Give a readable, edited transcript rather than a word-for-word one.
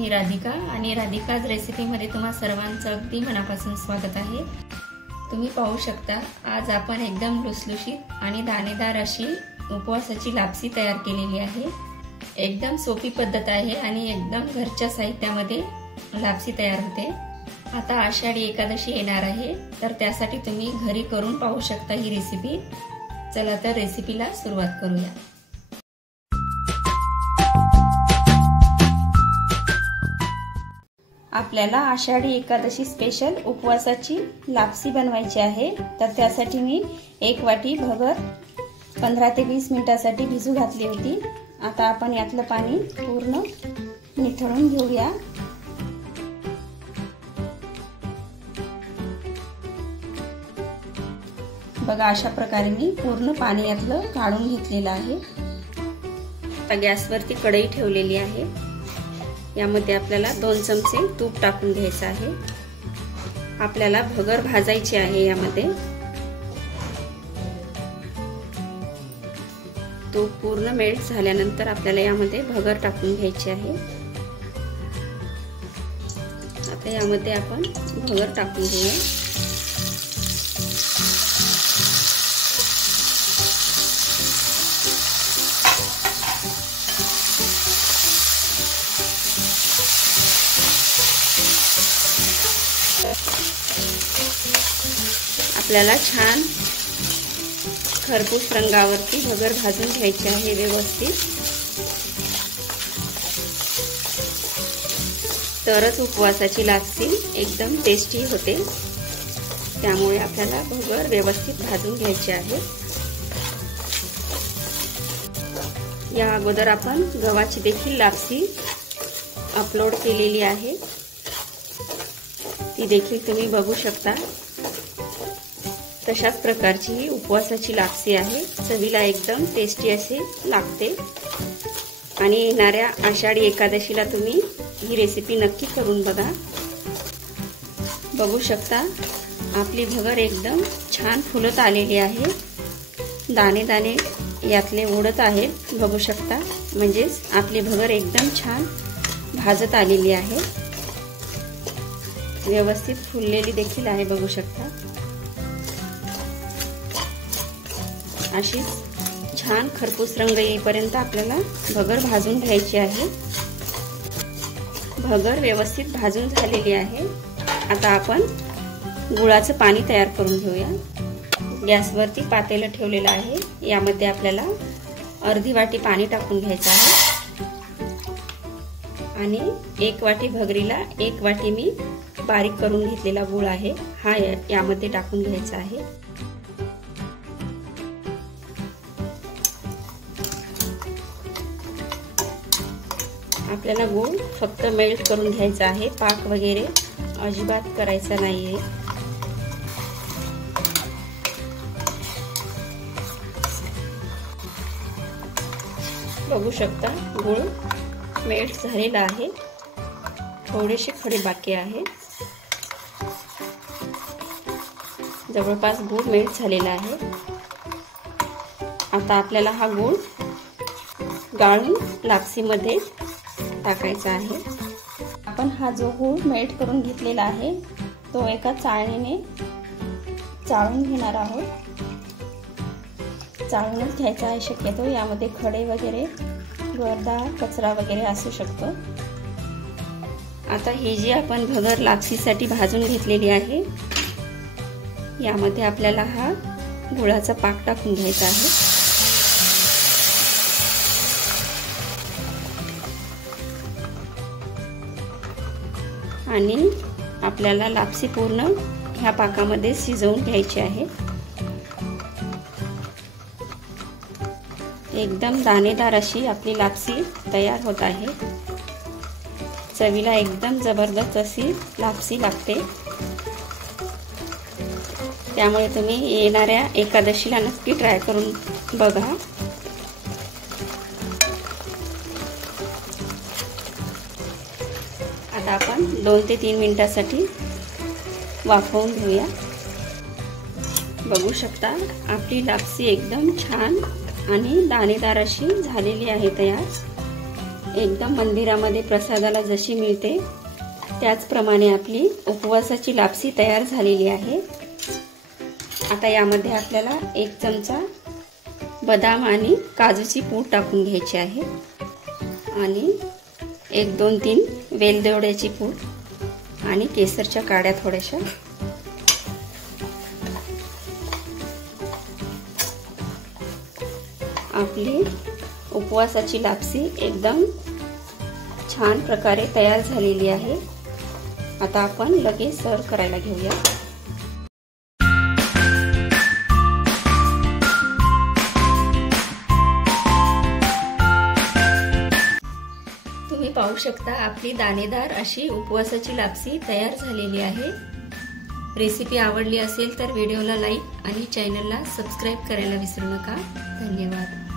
मी राधिका आणि राधिकाज रेसिपीमध्ये तुम्हा सर्वांचं अगदी मनापासून स्वागत आहे। तुम्ही पाहू शकता आज आपण एकदम लुसलुशीत आणि दाणेदार अशी उपवासाची लापसी तयार केलेली आहे। एकदम सोपी पद्धत आहे आणि एकदम घरच्या साहित्यामध्ये लापसी तयार होते। आता आषाढी एकादशी येणार आहे, तर त्यासाठी तुम्ही घरी करून पाहू शकता ही रेसिपी। चला तर रेसिपीला सुरुवात करूया। आपल्याला आषाढी एकादशी स्पेशल उपवासाची लापसी बनवायची आहे, तर त्यासाठी मी 1 वाटी भगर 15 ते 20 मिनिटांसाठी भिजू घातली होती। आता आपण यातलं पाणी पूर्ण निथळून घेऊया। बघा अशा प्रकारे मी पूर्ण पाणी यातलं काढून घेतलेलं आहे। आता गॅसवरती कढई ठेवलेली आहे। यामध्ये आपल्याला 2 चमचे तूप टाकून घ्यायचं आहे। आपल्याला भगर भाजायची आहे। यामध्ये तूप पूर्ण मेल्ट झाल्यानंतर आपल्याला यामध्ये भगर टाकून घ्यायची आहे। आता यामध्ये आपण भगर टाकून घेऊया। आपल्याला छान खरपूस रंगावरती भगर भाजून घ्यायची आहे व्यवस्थित, तरच उपवासाची लापसी एकदम टेस्टी होते। त्यामुळे आपल्याला भगर व्यवस्थित भाजून घ्यायची आहे। या अगोदर आपण गव्हाची देखील लापसी अपलोड केलेली आहे, ती देखील तुम्ही बघू शकता। तशाच प्रकारची ही उपवासाची लापसी आहे। चवीला एकदम टेस्टी अशी लागते आणि येणाऱ्या आषाढी एकादशीला तुम्ही ही रेसिपी नक्की करून बघा। बघू शकता आपली भगर एकदम छान फुलत आलेली आहे। दाणे दाणे यातले उडत आहेत, बघू शकता। म्हणजेच आपली भगर एकदम छान भाजत आलेली आहे। व्यवस्थित फुललेली देखील आहे, बघू शकता। अशी छान खरपूस रंग येईपर्यंत आपल्याला भगर भाजून घ्यायची आहे। भगर व्यवस्थित भाजून झालेली आहे। आता आपण गुळाचं पाणी तयार करून घेऊया। गॅसवरती पातेलं ठेवलेलं आहे। यामध्ये आपल्याला अर्धी वाटी पाणी टाकून घ्यायचं आहे आणि 1 वाटी भगरीला 1 वाटी मी बारीक करून घेतलेला गुळ आहे, हा यामध्ये टाकून घ्यायचा आहे। आपल्याला गूळ फक्त मेल्ट करून घ्यायचा आहे, पाक वगैरे अजिबात करायचा नाहीये। बघू शकता गूळ मेल्ट झालेला आहे, थोडेसे खडे बाकी आहे। जवळपास गूळ मेल्ट झालेला आहे। आता आपल्याला हा गूळ गाळून लापसीमध्ये टाकायचा आहे। आपण हा जो गूळ मेल्ट करून घेतलेला आहे तो एका चाळणीने चाळून घेणार आहोत। चाळूनच घ्यायचा आहे शक्यतो, यामध्ये खडे वगैरे गर्दा कचरा वगैरे असू शकतो। आता ही जी आपण भगर लापसीसाठी भाजून घेतलेली आहे, यामध्ये आपल्याला हा गुळाचा पाक टाकून घ्यायचा आहे। आणि आपल्याला लापसी पूर्ण ह्या पाकामध्ये शिजवून घ्यायची आहे। एकदम दाणेदार अशी आपली लापसी तयार होत आहे। चवीला एकदम जबरदस्त अशी लापसी लागते। त्यामुळे तुम्ही येणाऱ्या एकादशीला नक्की ट्राय करून बघा। आता आपण 2 ते 3 मिनिटांसाठी वाफवून घेऊया। बघू शकता आपली लापसी एकदम छान आणि दाणेदार अशी झालेली आहे तयार। एकदम मंदिरामध्ये प्रसादाला जशी मिळते त्याचप्रमाणे आपली उपवासाची लापसी तयार झालेली आहे। आता यामध्ये आपल्याला 1 चमचा बदाम आणि काजूची पूड टाकून घ्यायची आहे आणि 1, 2, 3 वेलदोड्याची पूड आणि केसरच्या काड्या थोड्याशा। आपली उपवासाची लापसी एकदम छान प्रकारे तयार झालेली आहे। आता आपण लगेच सर्व करायला घेऊया। तुम्ही पाहू शकता आपली दाणेदार अशी उपवासाची लापसी तयार झालेली आहे। रेसिपी आवडली असेल तर व्हिडिओला लाईक आणि चॅनलला सबस्क्राईब करायला विसरू नका। धन्यवाद।